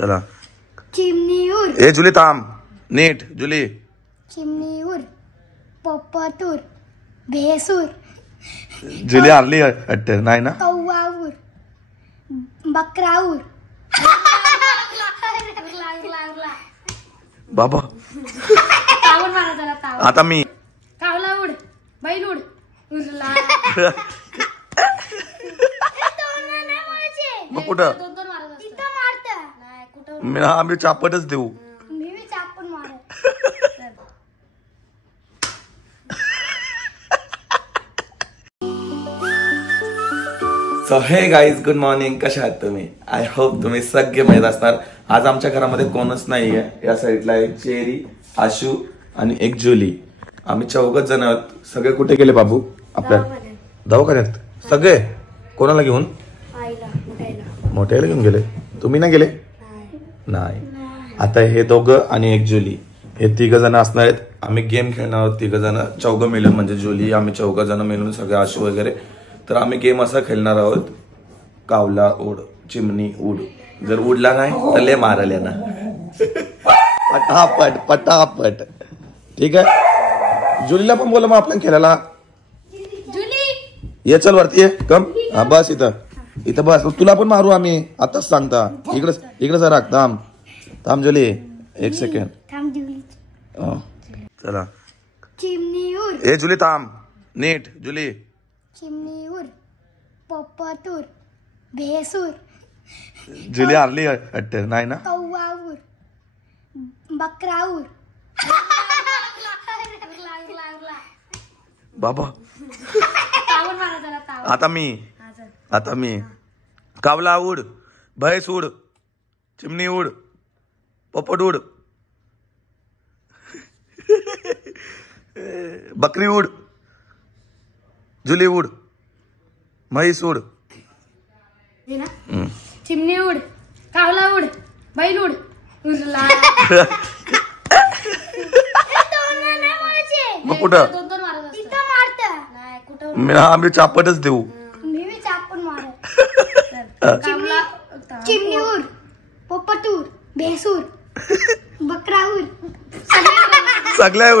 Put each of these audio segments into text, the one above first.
चला. चिमणीवर. ए जुली थांब नीट. जुली. चिमणीवर, पोपटूर, भेसूर. जुली हरली वाटतं नाही ना. कौवावर, बकरावर. बाबा आता मी. कावला उड, बैल उड, उरला. मग कुठं आम्ही चापटच देऊ. मी चापण मार. सो हे गाईज गुड मॉर्निंग. कशा आहात तुम्ही? आय होप तुम्ही सगळे मजेत असणार. आज आमच्या घरामध्ये कोणच नाहीये. या साईडला एक चेरी, आशू आणि एक जुली. आम्ही 4 जण आहोत. सगळे कुठे गेले बाबू? आपल्या दवाखान्यात सगळे. कोणाला घेऊन? मोठ्याला घेऊन गेले. तुम्ही नाही गेले? नाही. आता हे दोघं आणि एक जुली हे 3 जण असणार आहेत. आम्ही गेम खेळणार आहोत 3 जण. 4 मिळून म्हणजे जुली आम्ही 4 जण मिळून सगळे आशू वगैरे. तर आम्ही गेम असा खेळणार आहोत. कावला उड, चिमणी उड. जर उडला नाही तर ले मारल ना. पटापट पटापट. ठीक आहे. जुलीला पण बोला मग आपण खेळायला. ये चल वरती ये. कम. हा बस इथं बस. तुला पण मारू आम्ही आताच सांगता. इकडे जरा थांब थांब जुली 1 सेकंड. चला. चिमणीवर. ए जुली थांब नीट. जुली. चिमणीवर, पोपटूर, भेसूर. जुली हरली वाटतं नाही ना. कौवावर, बकरावर. बाबा आता मी. कावला उड, भैस उड, चिमणी उड, पोपट उड, बकरी उड, जुली उड, म्हैस उड. चिमणी उड, कावला उड, बैल उड, उरला. मग कुठं आम्ही चापटच देऊ. मी चापण मार. चिमणीवर, पोपटूर, भेसूर, बकरावर. सगळ्या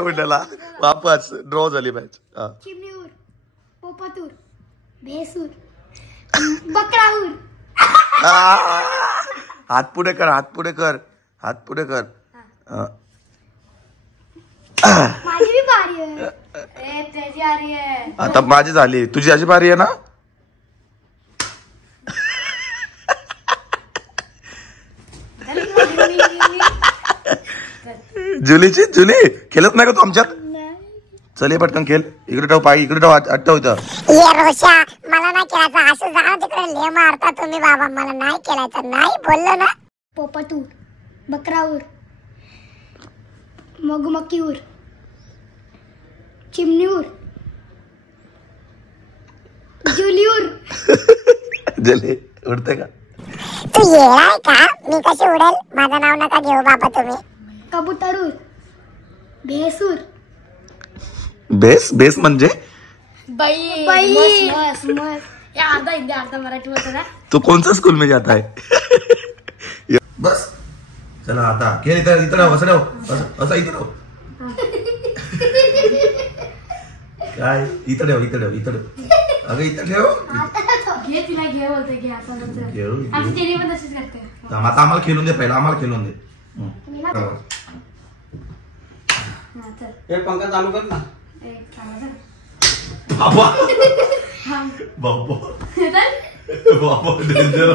उडला वापस ड्रॉ झाली मॅच. चिमणीवर, पोपटूर, भेसूर, बकरावर. हात पुढे कर. माझी भी बारी आहे. त्याची बारी आहे. आता माझी झाली. तुझी अशी बारी आहे ना. जुली खेळत नाही का तू आमच्यात? चल ये पटकन खेळ. इकडे ठेव पाय. इकडे ठेव. अट्टव इथं. मला नाही खेळायचं. असं जा तिकडे. ले मारता तुम्ही बाबा. मला नाही खेळायचं. नाही बोललो ना. पोपटूर, बकरावर, मगमक्कीवर, चिमणीवर, जुलीवर. जुली उडते का? तू येणार का? मी कशी उडेल? माझं नाव नका घेऊ बाबा तुम्ही. कबूतरूर, भेसूर. बेस म्हणजे अर्धा हिंदी अर्धा मराठी बोलतो ना. तू कोणत्या स्कूल में जाता है? बस चला आता खेळ. इथं असं इथं राहू. काय इथं ठेव. अगं इथं ठेव. घे तिला घे बोलते. घे आता खेळू. पण तशीच करते. आता आम्हाला खेळून दे. पहिला आम्हाला खेळून दे. एक पंखा चालू कर ना. बाबा डेंजर.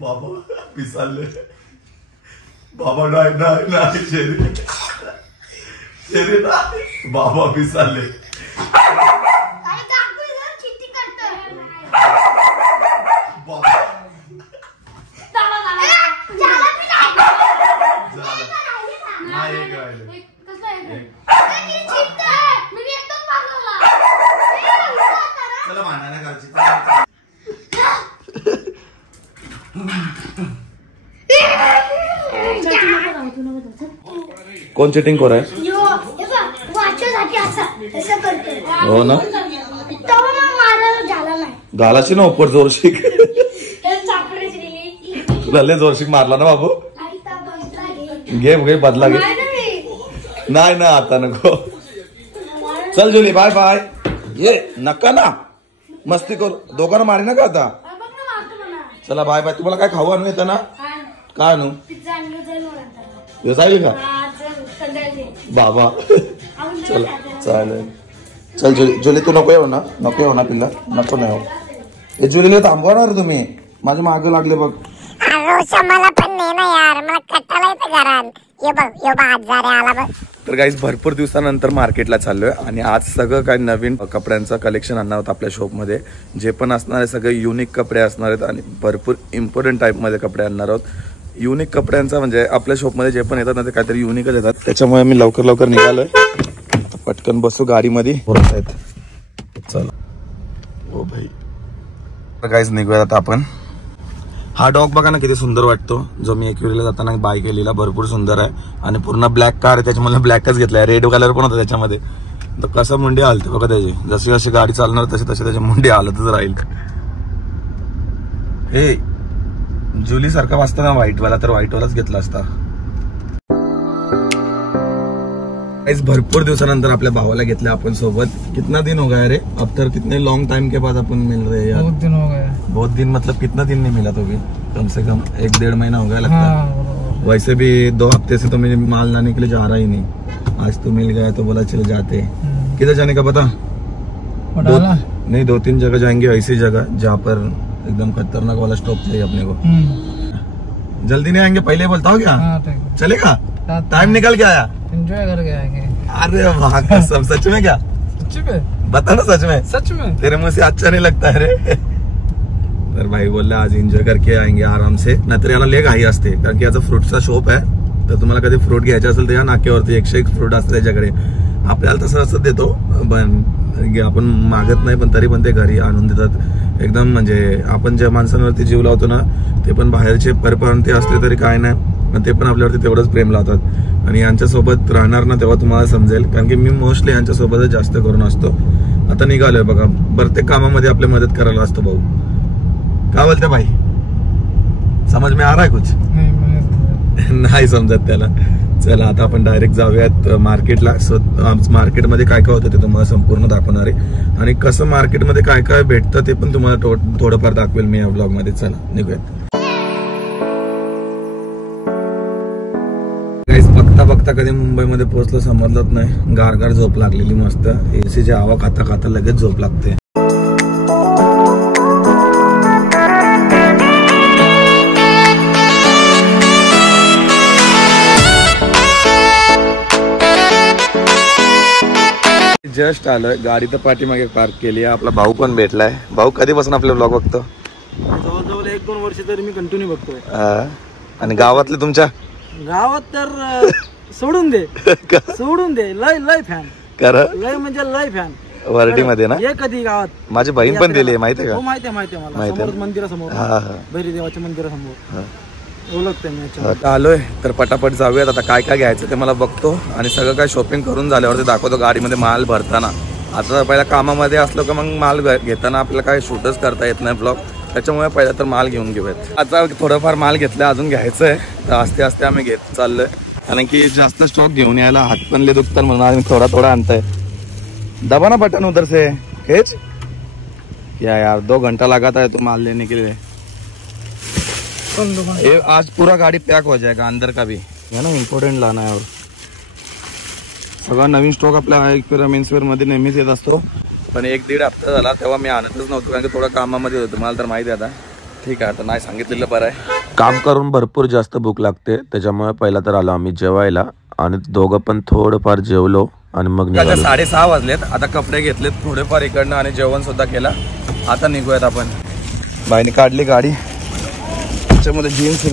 बाबा पिसाले. बाबा नाही शेरी नाही. बाबा पिसाले. चला मानाने करायची. कोण चीटिंग कर आहे? वाचण्यासाठी असा तसं करतो हो ना तेव्हा मग मारायला झाला नाही घालाशी ना उपर जोरशिक हे चापडेच गेली तुला लय जोरशिक मारला ना बाबू आई ता बसला घे घे बदला घे नाही ना आता नको चल जुली बाय बाय ये नका ना मस्ती करू दोघांना मारी नका आता चला बाय बाय तुम्हाला काय खाऊ आणू येतं ना काय आणू पिझ्झा आणलं जाईल नंतर हे चालेल का संध्याकाळी बाबा चला चालेल चल जुली तू नको येऊ ना पिल्ला नको नाही हो हे जुलीला थांबवणार तुम्ही माझ्या मागे लागले बघ रोशन मला पण नाही ना यार मला कट्टाला येतं घरात ये बघ यो बा आजारी आला बघ तर गाईज भरपूर दिवसानंतर मार्केटला चाललोय आणि आज सगळं काही नवीन कपड्यांचं कलेक्शन आणणार आहोत आपल्या शॉपमध्ये जे पण असणार आहे सगळे युनिक कपडे असणार आहेत आणि भरपूर इम्पॉर्टंट टाईपमध्ये कपडे आणणार आहोत युनिक कपड्यांचा म्हणजे आपल्या शॉपमध्ये जे पण येतात ना ते काहीतरी युनिकच येतात त्याच्यामुळे मी लवकर निघालोय पटकन बसू गाडीमध्ये बोलत आहेत चला हो भाई तर गाईज निघूयात आता आपण हा डॉग बघा ना किती सुंदर वाटतो जो मी एक्युरीला जाताना बाय केलेला भरपूर सुंदर आहे आणि पूर्ण ब्लॅक कार आहे त्याच्यामुळे ब्लॅकच घेतलाय रेड कलर पण होता त्याच्यामध्ये तर कसं मुंडी हालते बघा त्याची जशी जशी गाडी चालणार तशी त्याची मुंडी हालतच राहील हे जुली सारखा वाजता ना व्हाईटवाला तर व्हाईटवालाच घेतला असता भरपूर दिवसानंतर आपल्या भावाला घेतलं आपण सोबत कितना दिन हो गया रे अब तर कितने लॉन्ग टाइम के बाद अपन मिल रहे हैं यार बहुत दिन हो गए बहुत दिन मतलब कितना दिन नहीं मिला तो भी कम से कम 1-1.5 महीना हो गया लगता है वैसे भी 2 हफ्ते से तो मैं माल लाने के लिए जा रहा ही नहीं आज तो मिल गया तो बोला चलो जाते किधर जाने का पता नहीं 2-3 जगह जाएंगे ऐसी जगह जहाँ पर एकदम खतरनाक वाला स्टॉप चाहिए अपने को जल्दी नहीं आएंगे पहले बोलता हो क्या चलेगा टाइम निकल के आया एंजॉय करके आएंगे अरे वाह कसम सच में क्या सच में बता ना सच में तेरे मुंह से अच्छा नहीं लगता है रे तर भाई बोलले आज एन्जॉय करके आएंगे आराम से नाहीतर याला लय घाई असते कारण की याचा फ्रूटचा शॉप आहे तर तुम्हाला कधी फ्रूट घ्यायचा असेल तर या नाक्यावरती 101 फ्रूट असतं त्याच्याकडे आपल्याला तसं असं देतो पण आपण मागत नाही पण तरी पण ते घरी आणून देतात एकदम म्हणजे आपण ज्या माणसांवरती जीव लावतो ना ते पण बाहेरचे परप्रांतीय असले तरी काय नाही पण ते पण आपल्यावरती तेवढंच प्रेम लावतात आणि यांच्यासोबत राहणार ना तेव्हा तुम्हाला समजेल कारण की मी मोस्टली यांच्यासोबतच जास्त करून असतो आता निघालोय बघा प्रत्येक कामामध्ये आपली मदत करायला असतो भाऊ काय बोलते भाई समज में आ रहा है कुछ नाही समजत त्याला चला आता आपण डायरेक्ट जाऊयात मार्केटला मार्केटमध्ये काय काय होतं ते तुम्हाला संपूर्ण दाखवणार आहे आणि कसं मार्केटमध्ये काय काय भेटतं ते पण तुम्हाला थोडंफार दाखवेल मी या ब्लॉग मध्ये चला निघूयात बघता कधी मुंबईमध्ये पोहोचलो समजलंच नाही गारगार झोप लागलेली मस्त एसीची हवा खाता खाता लगेच झोप लागते जस्ट आलोय गाडी तर पाठीमागे पार्क केली आहे आपला भाऊ पण भेटलाय भाऊ कधीपासून आपले ब्लॉग बघतो जवळजवळ 1-2 वर्ष तरी मी कंटिन्यू बघतोय आणि गावातले तुमच्या गावात तर सोडून दे लय फॅन लय म्हणजे लय फॅन वर्डीमध्ये ना ये कधी गावात माझी बहीण पण दिली माहितीये का माहितीये मला समोर मंदिरासमोर भैरी देवाच्या मंदिरासमोर ओळखते मी आलोय तर पटापट जाऊयात आता काय काय घ्यायचं ते मला बघतो आणि सगळं काय शॉपिंग करून झाल्यावरती दाखवतो गाडीमध्ये माल भरताना आता पहिला कामामध्ये असलो का मग माल घेताना आपल्याला काय शूटच करता येत नाही ब्लॉग त्याच्यामुळे पहिला तर माल घेऊन घेऊयात आता थोडंफार माल घेतलाय अजून घ्यायचंय तर आस्ते आस्ते आम्ही घेत चाललोय कारण की जास्त स्टॉक घेऊन यायला हात पण ले दुखतात म्हणून आम्ही थोडा आणताय दबा ना बटन उधर से हेच यार 2 घंटा लगाता है तो माल लेने के लिए ये आज पूरा गाड़ी पैक हो जाएगा अंदर का भी है ना इम्पोर्टेंट लाना है और सगळा नवीन स्टॉक आपल्या मेन्सवेअर मध्ये नेहमीच येत असतो पण 1-1.5 हफ्ता झाला तेव्हा मी आणतच नव्हतो कारण की थोडा कामामध्ये होतो मला तर माहिती आहे आता ठीक आहे आता नाही सांगितलेलं बरं आहे काम करून भरपूर जास्त भूक लागते त्याच्यामुळे पहिला तर आलो आम्ही जेवायला आणि दोघं पण थोडंफार जेवलो आणि मग 6:30 वाजलेत आता कपडे घेतलेत थोडेफार इकडनं आणि जेवण सुद्धा केला आता निघूयात आपण बाईने काढली गाडी त्याच्यामध्ये जीन्स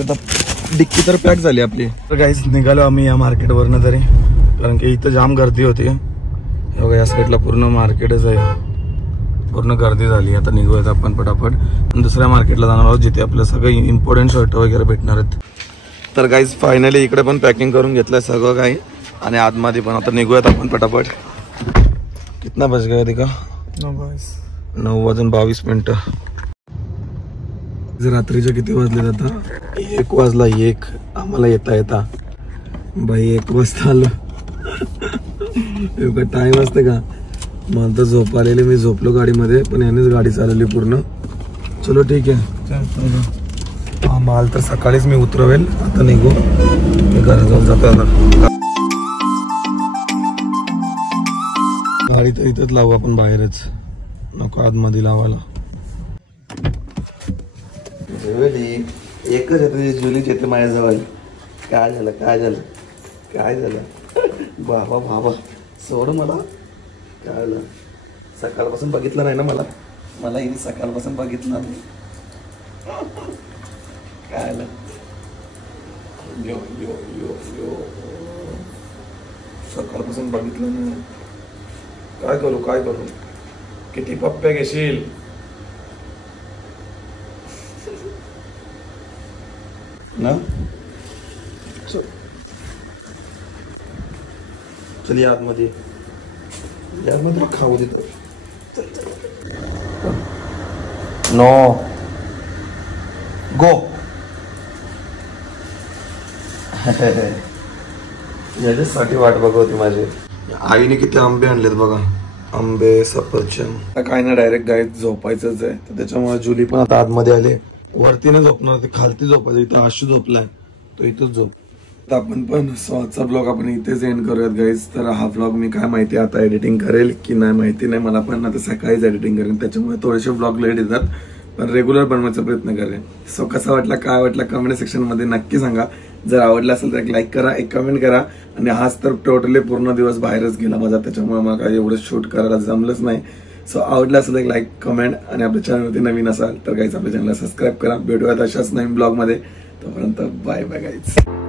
डिक्की तर पॅक झाली आपली तर काहीच निघालो आम्ही या मार्केटवरनं तरी कारण की इथं जाम गर्दी होती बघा या साईडला पूर्ण मार्केटच आहे पूर्ण गर्दी झाली आता निघूयात आपण पटापट आणि दुसऱ्या मार्केटला जाणार आहोत जिथे आपलं सगळं इम्पॉर्टंट शर्ट वगैरे भेटणार आहेत तर गाईज फायनली इकडे पण पॅकिंग करून घेतलंय सगळं काही आणि आतमध्ये पण आता निघूयात आपण पटापट कितना बज गया देखा 9:22 रात्रीचे किती वाजले आता 1 वाजला 1 आम्हाला येता बाई 1 वाजता आलो एवढा टाइम असते का मला तर झोप आलेली मी झोपलो गाडीमध्ये पण यानेच गाडी चालवली पूर्ण चलो ठीक आहे हा माल तर सकाळीच मी उतरवेल आता निघू मी घरात जाऊन जातो आता गाडी तर इथंच लावू आपण बाहेरच नको आतमध्ये लावायला एकच येते जुलीच येते माझ्याजवळ काय झालं बाबा सोड मला काय झालं सकाळपासून बघितलं नाही ना मला हिने सकाळपासून बघितलं नाही काय झालं सकाळपासून बघितलं नाही काय करू किती पप्प्या घेशील ना चल आतमध्ये खाऊ देतो नो गो याच्यासाठी वाट बघवती माझी आईने किती आंबे आणलेत बघा आंबे सफरचंद काय ना डायरेक्ट गायत झोपायचंच आहे तर त्याच्यामुळे जुली पण आता आतमध्ये आले वरती न झोपणार ते खालती झोपायचं इथं आशू झोपलाय तो इथंच झोप आपण पण स्वतःचा ब्लॉग आपण इथेच एंड करूयात गाईज तर हा ब्लॉग मी काय माहिती आता एडिटिंग करेल की नाही माहिती नाही मला पण आता सकाळीच एडिटिंग करेन त्याच्यामुळे थोडेसे ब्लॉग लेट येतात पण रेग्युलर बनवायचा प्रयत्न करेन सो कसा वाटला काय वाटला कमेंट सेक्शन मध्ये नक्की सांगा जर आवडला असेल तर एक लाईक करा एक कमेंट करा आणि हाच तर टोटली पूर्ण दिवस बाहेरच गेला माझा त्याच्यामुळे मला काही एवढं शूट करायला जमलंच नाही सो आवडला असेल एक लाईक कमेंट आणि आपल्या चॅनलवरती नवीन असाल तर गाईज आपल्या चॅनलला सबस्क्राईब करा भेटूयात अशाच नवीन ब्लॉग मध्ये तोपर्यंत बाय बाय गाईज